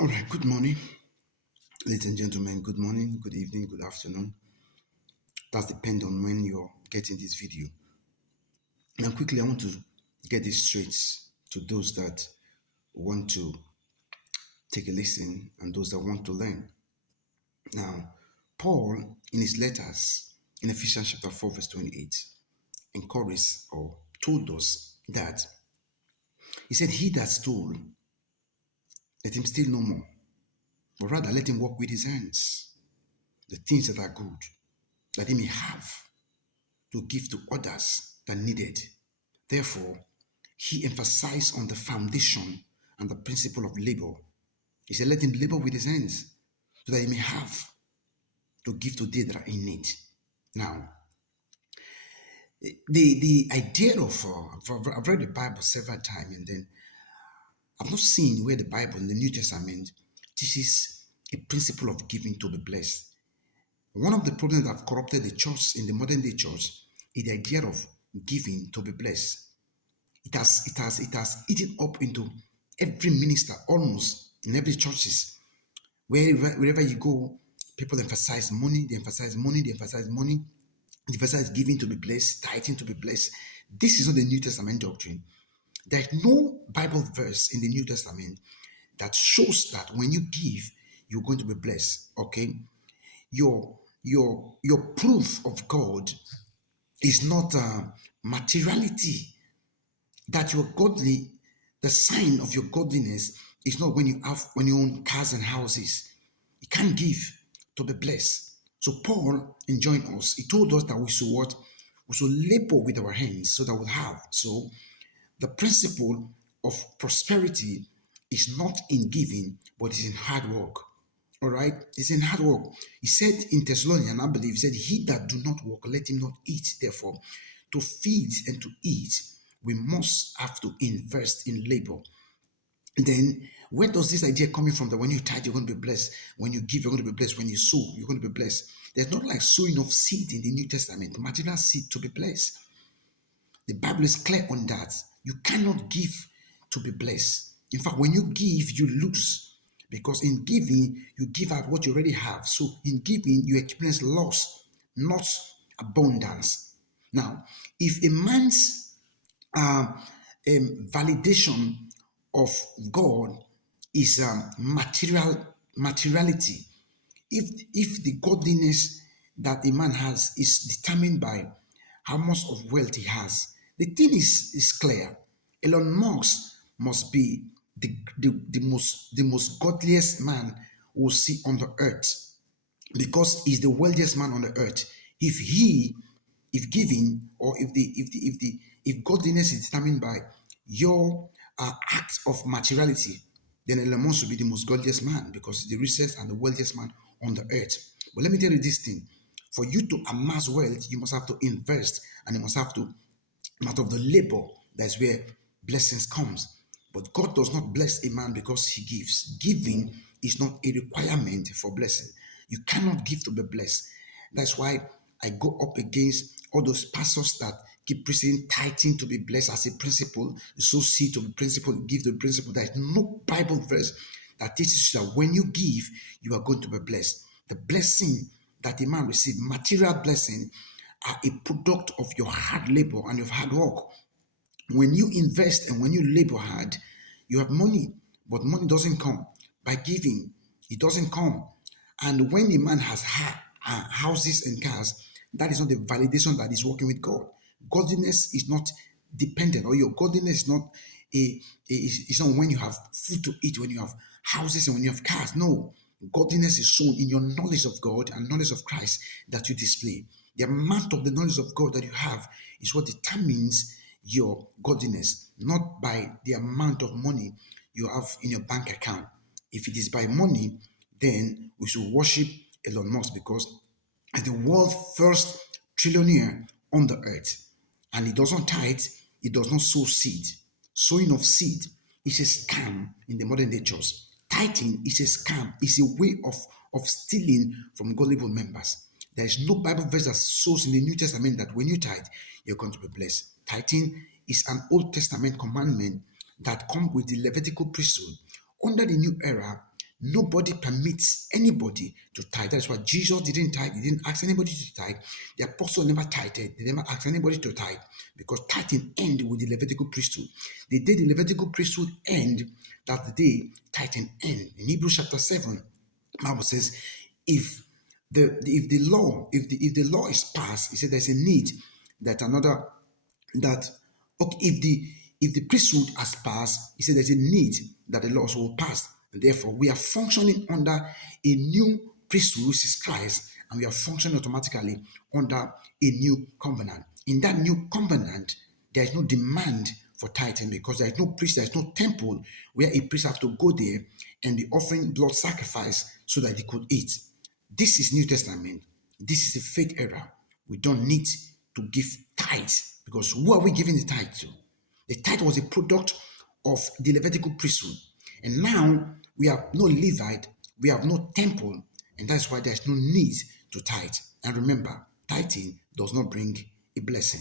All right, good morning, ladies and gentlemen. Good morning, good evening, good afternoon. That depends on when you're getting this video. Now, quickly, I want to get this straight to those that want to take a listen and those that want to learn. Now, Paul, in his letters in Ephesians chapter 4, verse 28, encouraged or told us that he said, "He that stole, let him steal no more, but rather let him work with his hands, the things that are good, that he may have to give to others that need it." Therefore, he emphasized on the foundation and the principle of labor. He said, let him labor with his hands so that he may have to give to they that are in need. Now, the idea of, I've read the Bible several times, and then I've not seen where the Bible in the New Testament teaches a principle of giving to be blessed. One of the problems that have corrupted the church in the modern day church is the idea of giving to be blessed. It has eaten up into every minister almost in every churches. Wherever you go, people emphasize money, they emphasize money, they emphasize money, they emphasize giving to be blessed, tithing to be blessed. This is not the New Testament doctrine. There's no Bible verse in the New Testament that shows that when you give, you're going to be blessed. Okay? Your proof of God is not materiality. That you're godly, the sign of your godliness is not when you own cars and houses. You can't give to be blessed. So Paul enjoined us. He told us that we should what? We should labor with our hands so that we'll have. So the principle of prosperity is not in giving, but it's in hard work. All right, it's in hard work. He said in Thessalonians, I believe, he said, "He that do not work, let him not eat." Therefore, to feed and to eat, we must have to invest in labor. And then, where does this idea coming from that when you tithe, you're going to be blessed? When you give, you're going to be blessed. When you sow, you're going to be blessed. There's not like sowing of seed in the New Testament, material seed to be blessed. The Bible is clear on that. You cannot give to be blessed. In fact, when you give, you lose. Because in giving, you give out what you already have. So in giving, you experience loss, not abundance. Now, if a man's validation of God is materiality, if the godliness that a man has is determined by how much of wealth he has, the thing is clear. Elon Musk must be the most godliest man we'll see on the earth because he's the wealthiest man on the earth. If giving or if godliness is determined by your act of materiality, then Elon Musk will be the most godliest man because he's the richest and the wealthiest man on the earth. But let me tell you this thing: for you to amass wealth, you must have to invest, and you must have to out of the labor. That's where blessings comes. But God does not bless a man because he gives. Giving is not a requirement for blessing. You cannot give to be blessed. That's why I go up against all those pastors that keep preaching tithing to be blessed as a principle, sow seed to be principle, give the principle. There is no Bible verse that teaches you that when you give, you are going to be blessed. The blessing that a man receives, material blessing, are a product of your hard labor and your hard work. When you invest and when you labor hard, you have money, but money doesn't come by giving. It doesn't come. And when a man has houses and cars, that is not the validation that is working with God. Godliness is not dependent, or your godliness is not it's not when you have food to eat, when you have houses and when you have cars. No, godliness is shown in your knowledge of God and knowledge of Christ that you display. The amount of the knowledge of God that you have is what determines your godliness, not by the amount of money you have in your bank account. If it is by money, then we should worship Elon Musk because as the world's first trillionaire on the earth, and he does not tithe, he does not sow seed. Sowing of seed is a scam in the modern day church. Tithing is a scam, it's a way of stealing from gullible members. There is no Bible verse that shows in the New Testament that when you tithe, you're going to be blessed. Tithing is an Old Testament commandment that comes with the Levitical priesthood. Under the new era, Nobody permits anybody to tithe. That's why Jesus didn't tithe. He didn't ask anybody to tithe. The apostle never tithed. They never asked anybody to tithe because tithing ended with the Levitical priesthood. The day the Levitical priesthood end, that's the day tithing end. In Hebrews chapter 7, the Bible says, if the law is passed, he said there's a need that another that okay, if the priesthood has passed, he said there's a need that the laws will pass. And therefore, we are functioning under a new priesthood, which is Christ, and we are functioning automatically under a new covenant. In that new covenant, there is no demand for tithing because there is no priest, there is no temple where a priest has to go there and be offering blood sacrifice so that he could eat. This is New Testament. This is a faith era. We don't need to give tithes because who are we giving the tithe to? The tithe was a product of the Levitical priesthood. And now we have no Levite, we have no temple, and that's why there's no need to tithe. And remember, tithing does not bring a blessing.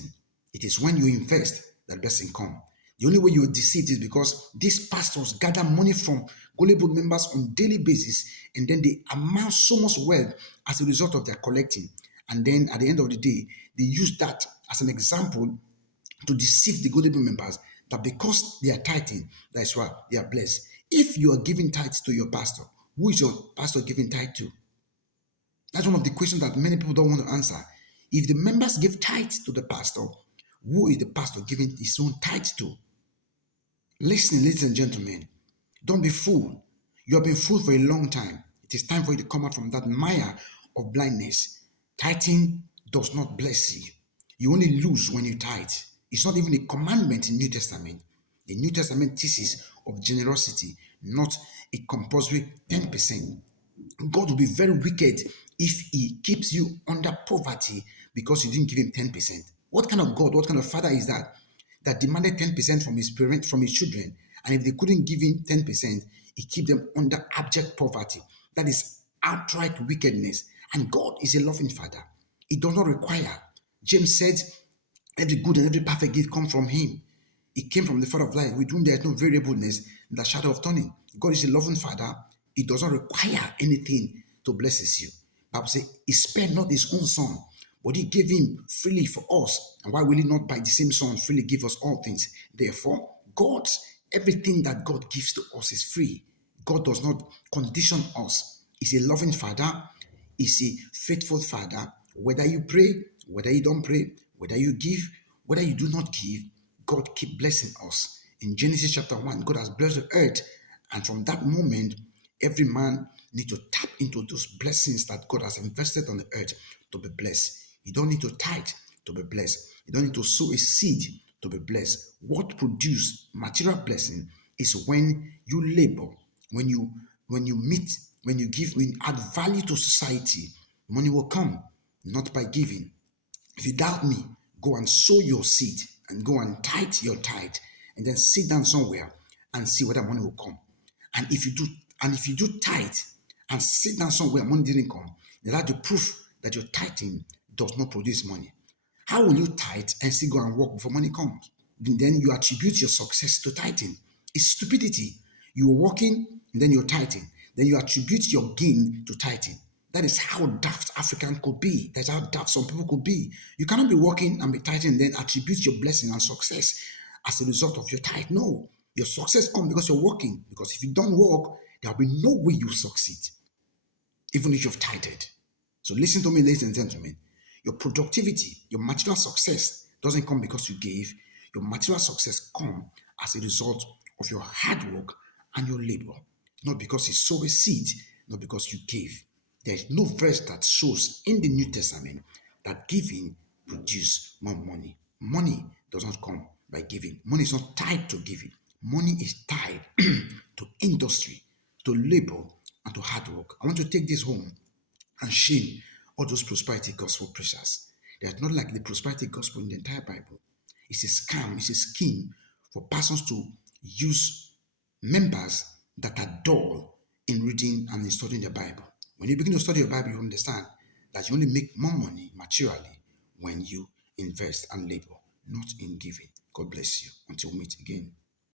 It is when you invest that blessing comes. The only way you're deceived is because these pastors gather money from gullible members on daily basis, and then they amass so much wealth as a result of their collecting. And then at the end of the day, they use that as an example to deceive the gullible members that because they are tithing, that's why they are blessed. If you are giving tithes to your pastor, who is your pastor giving tithe to? That's one of the questions that many people don't want to answer. If the members give tithes to the pastor, who is the pastor giving his own tithes to? Listen, ladies and gentlemen, don't be fooled. You have been fooled for a long time. It is time for you to come out from that mire of blindness. Tithing does not bless you. You only lose when you tithe. It's not even a commandment in New Testament. The New Testament teaches of generosity, not a compulsory 10%. God will be very wicked if he keeps you under poverty because you didn't give him 10%. What kind of God, what kind of father is that demanded 10% from his parents, from his children, and if they couldn't give him 10%, he keep them under abject poverty? That is outright wickedness. And God is a loving father. He does not require. James said, every good and every perfect gift comes from him. It came from the Father of light, with whom there is no variableness in the shadow of turning. God is a loving Father. He does not require anything to bless you. The Bible says, he spared not his own son, but he gave him freely for us. And why will he not by the same son freely give us all things? Therefore, everything that God gives to us is free. God does not condition us. He's a loving Father. He's a faithful Father. Whether you pray, whether you don't pray, whether you give, whether you do not give, God keep blessing us. In Genesis chapter 1, God has blessed the earth. And from that moment, every man needs to tap into those blessings that God has invested on the earth to be blessed. You don't need to tithe to be blessed. You don't need to sow a seed to be blessed. What produces material blessing is when you labor, when you meet, when you give, when you add value to society. Money will come, not by giving. If you doubt me, go and sow your seed and go and tithe your tithe, and then sit down somewhere and see whether money will come. And if you do tithe and sit down somewhere money didn't come, then that's the proof that your tithing does not produce money. How will you tithe and still go and work before money comes? Then you attribute your success to tithing. It's stupidity. You are working and then you're tithing. Then you attribute your gain to tithing. That is how daft African could be. That's how daft some people could be. You cannot be working and be tithing and then attribute your blessing and success as a result of your tithe. No, your success comes because you're working. Because if you don't work, there will be no way you succeed, even if you've tithed. So listen to me, ladies and gentlemen. Your productivity, your material success doesn't come because you gave. Your material success comes as a result of your hard work and your labor. Not because you sow a seed, not because you gave. There is no verse that shows in the New Testament that giving produces more money. Money does not come by giving. Money is not tied to giving. Money is tied to industry, to labor, and to hard work. I want to take this home and shame all those prosperity gospel preachers. They are not like the prosperity gospel in the entire Bible. It's a scam, it's a scheme for persons to use members that are dull in reading and in studying the Bible. When you begin to study your Bible, you understand that you only make more money materially when you invest and labor, not in giving. God bless you. Until we meet again.